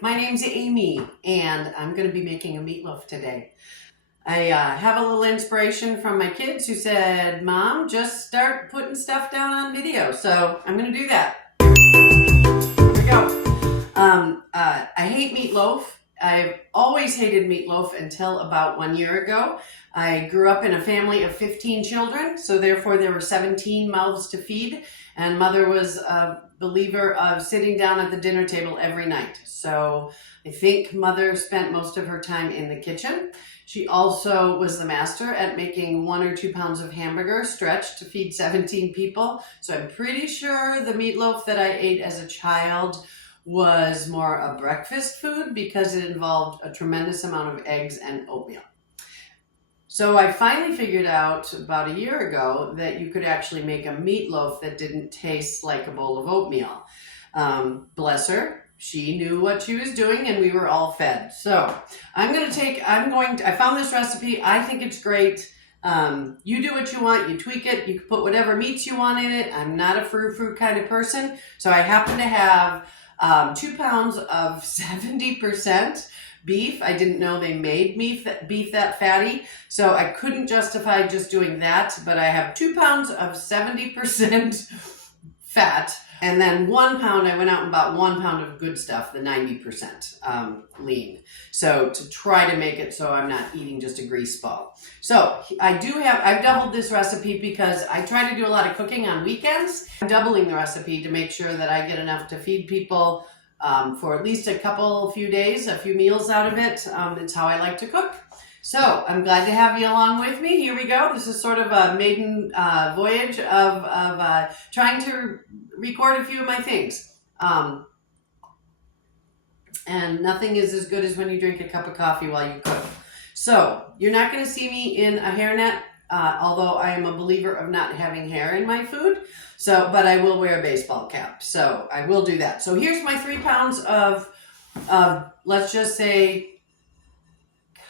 my name's Amy, and I'm going to be making a meatloaf today. I have a little inspiration from my kids who said, Mom, just start putting stuff down on video. So I'm going to do that. Here we go. I hate meatloaf. I've always hated meatloaf until about 1 year ago. I grew up in a family of 15 children, so therefore there were 17 mouths to feed, and Mother was a believer of sitting down at the dinner table every night. So I think Mother spent most of her time in the kitchen. She also was the master at making 1 or 2 pounds of hamburger stretched to feed 17 people. So I'm pretty sure the meatloaf that I ate as a child was more a breakfast food because it involved a tremendous amount of eggs and oatmeal. So I finally figured out about a year ago that you could actually make a meatloaf that didn't taste like a bowl of oatmeal. Bless her, she knew what she was doing and we were all fed. So I found this recipe. I think it's great. You do what you want, you tweak it, you can put whatever meats you want in it. I'm not a frou-frou kind of person. So I happen to have 2 pounds of 70% beef. I didn't know they made beef that fatty, so I couldn't justify just doing that, but I have 2 pounds of 70% fat, and then 1 pound, I went out and bought 1 pound of good stuff, the 90% lean, so to try to make it so I'm not eating just a grease ball. So I've doubled this recipe because I try to do a lot of cooking on weekends. I'm doubling the recipe to make sure that I get enough to feed people for at least a few days, a few meals out of it. It's how I like to cook. So I'm glad to have you along with me. Here we go. This is sort of a maiden voyage of trying to record a few of my things. And nothing is as good as when you drink a cup of coffee while you cook. So you're not going to see me in a hairnet, although I am a believer of not having hair in my food. But I will wear a baseball cap. So I will do that. So here's my 3 pounds of let's just say,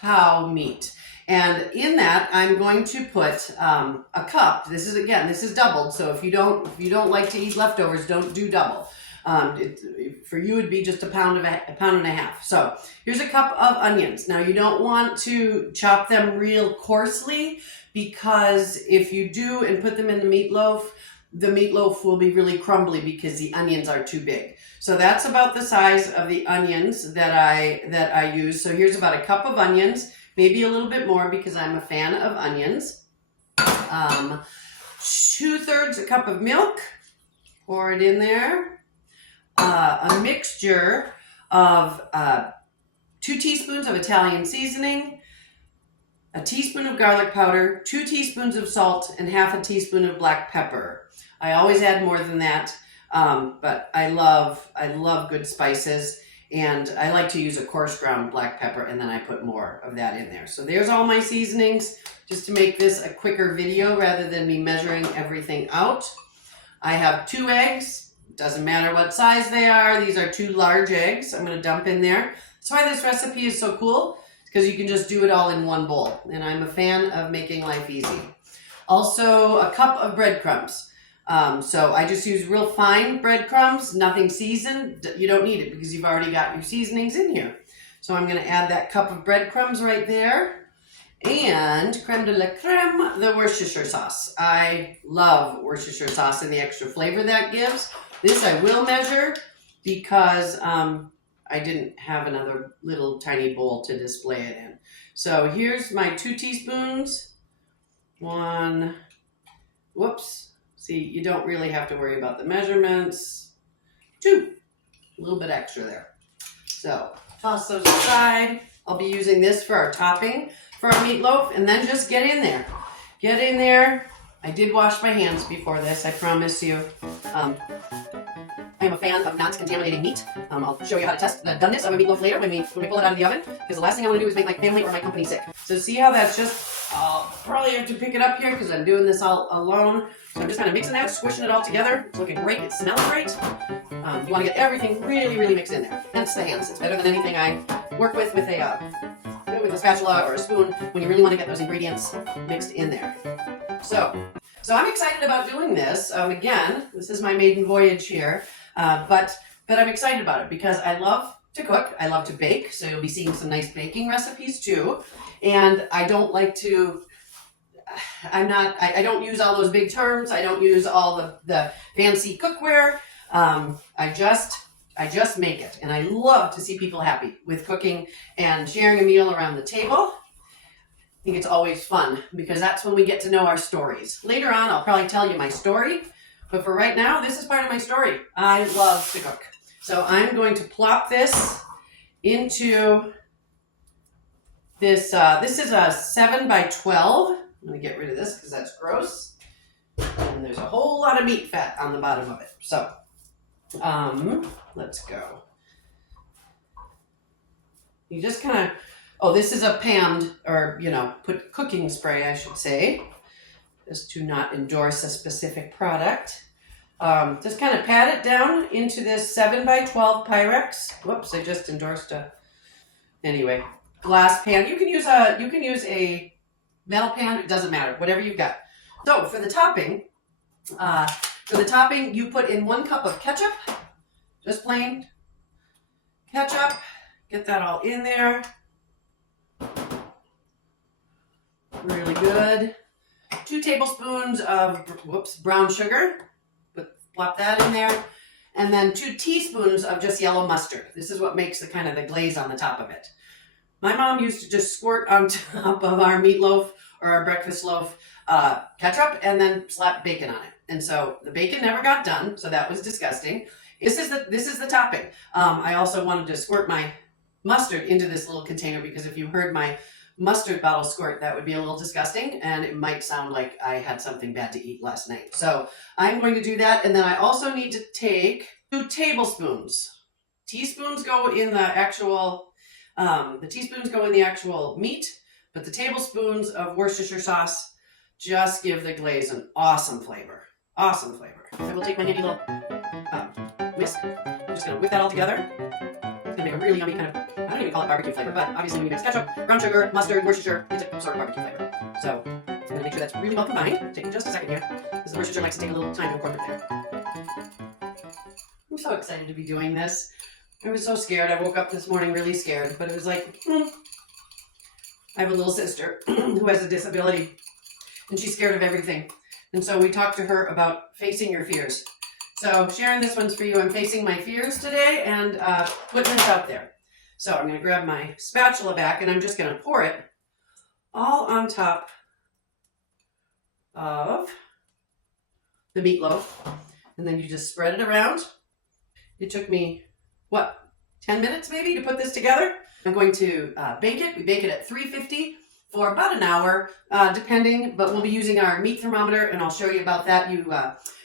cow meat. And in that, I'm going to put a cup. This is doubled. So if you don't like to eat leftovers, don't do double. For you, it'd be just a pound and a half. So here's a cup of onions. Now you don't want to chop them real coarsely because if you do and put them in the meatloaf will be really crumbly because the onions are too big. So that's about the size of the onions that I use. So here's about a cup of onions, maybe a little bit more because I'm a fan of onions. 2/3 a cup of milk, pour it in there. A mixture of 2 teaspoons of Italian seasoning, a teaspoon of garlic powder, 2 teaspoons of salt, and half a teaspoon of black pepper. I always add more than that, but I love good spices, and I like to use a coarse ground black pepper, and then I put more of that in there. So there's all my seasonings, just to make this a quicker video rather than me measuring everything out. I have 2 eggs. Doesn't matter what size they are. These are 2 large eggs I'm going to dump in there. That's why this recipe is so cool, because you can just do it all in one bowl, and I'm a fan of making life easy. Also, a cup of breadcrumbs. So I just use real fine breadcrumbs, nothing seasoned. You don't need it because you've already got your seasonings in here. So I'm going to add that cup of breadcrumbs right there. And creme de la creme, the Worcestershire sauce. I love Worcestershire sauce and the extra flavor that gives. This I will measure because I didn't have another little tiny bowl to display it in. So here's my 2 teaspoons. See, you don't really have to worry about the measurements. 2, a little bit extra there. So toss those aside. I'll be using this for our topping for our meatloaf, and then just get in there. Get in there. I did wash my hands before this, I promise you. I am a fan of not contaminating meat. I'll show you how to test the doneness of a meatloaf later when we pull it out of the oven, because the last thing I want to do is make my family or my company sick. So see how that's just, I'll probably have to pick it up here because I'm doing this all alone. So I'm just kind of mixing it, squishing it all together. It's looking great, it smells great. You want to get everything really, really mixed in there. Hence the hands. It's better than anything I work with a spatula or a spoon when you really want to get those ingredients mixed in there. So I'm excited about doing this. Again, this is my maiden voyage here, but I'm excited about it because I love to cook. I love to bake, so you'll be seeing some nice baking recipes too. And I don't like to, I don't use all those big terms. I don't use all the fancy cookware. I just make it. And I love to see people happy with cooking and sharing a meal around the table. I think it's always fun because that's when we get to know our stories. Later on, I'll probably tell you my story. But for right now, this is part of my story. I love to cook. So I'm going to plop this into this. This is a 7 by 12. I'm going to get rid of this because that's gross. And there's a whole lot of meat fat on the bottom of it. So let's go. You just kind of, oh, this is a panned, or, put cooking spray, I should say, just to not endorse a specific product. Just kind of pat it down into this 7 by 12 Pyrex. Whoops, I just endorsed anyway, glass pan. You can use a metal pan. It doesn't matter, whatever you've got. So for the topping, you put in 1 cup of ketchup, just plain ketchup. Get that all in there. Really good. 2 tablespoons of, brown sugar. Plop that in there. And then 2 teaspoons of just yellow mustard. This is what makes the glaze on the top of it. My mom used to just squirt on top of our meatloaf or our breakfast loaf ketchup and then slap bacon on it. And so the bacon never got done, so that was disgusting. This is the topping. I also wanted to squirt my mustard into this little container because if you heard my mustard bottle squirt, that would be a little disgusting and it might sound like I had something bad to eat last night. So I'm going to do that. And then I also need to take 2 tablespoons. Teaspoons go in the actual, meat, but the tablespoons of Worcestershire sauce just give the glaze an awesome flavor. Awesome flavor. I will take my handy little whisk. I'm just going to whip that all together. It's going to make a really yummy kind of, I don't even call it barbecue flavor, but obviously when you mix ketchup, brown sugar, mustard, Worcestershire, it's a sort of barbecue flavor. So I'm going to make sure that's really well combined. Taking just a second here, because the Worcestershire likes to take a little time to incorporate there. I'm so excited to be doing this. I was so scared. I woke up this morning really scared, but it was like, I have a little sister who has a disability, and she's scared of everything. And so we talked to her about facing your fears. So Sharon, this one's for you. I'm facing my fears today and putting this out there. So I'm going to grab my spatula back and I'm just going to pour it all on top of the meatloaf. And then you just spread it around. It took me, 10 minutes maybe to put this together. I'm going to bake it. We bake it at 350 for about an hour, depending, but we'll be using our meat thermometer and I'll show you about that.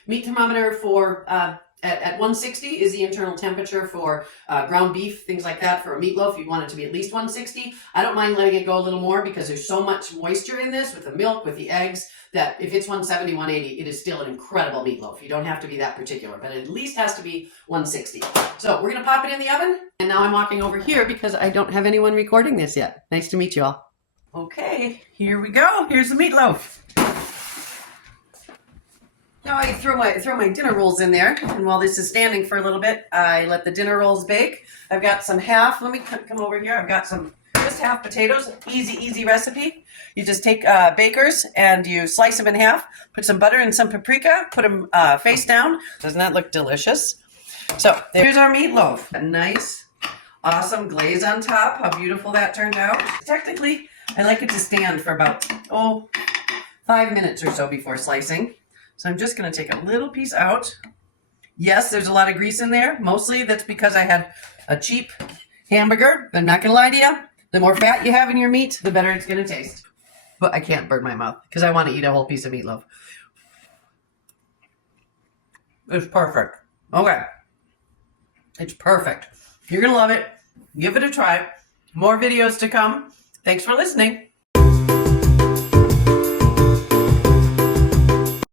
Meat thermometer for at 160 is the internal temperature for ground beef, things like that. For a meatloaf, you want it to be at least 160. I don't mind letting it go a little more because there's so much moisture in this with the milk, with the eggs, that if it's 170, 180, it is still an incredible meatloaf. You don't have to be that particular, but it at least has to be 160. So we're going to pop it in the oven. And now I'm walking over here because I don't have anyone recording this yet. Nice to meet you all. Okay, here we go. Here's the meatloaf. Now I throw my dinner rolls in there, and while this is standing for a little bit, I let the dinner rolls bake. I've got some half, let me come over here. I've got some just half potatoes, easy recipe. You just take bakers and you slice them in half, put some butter and some paprika, put them face down. Doesn't that look delicious? So there's our meatloaf. A nice, awesome glaze on top. How beautiful that turned out. Technically, I like it to stand for about, 5 minutes or so before slicing. So I'm just going to take a little piece out. Yes, there's a lot of grease in there. Mostly that's because I had a cheap hamburger. I'm not going to lie to you. The more fat you have in your meat, the better it's going to taste. But I can't burn my mouth because I want to eat a whole piece of meatloaf. It's perfect. Okay. It's perfect. You're going to love it. Give it a try. More videos to come. Thanks for listening.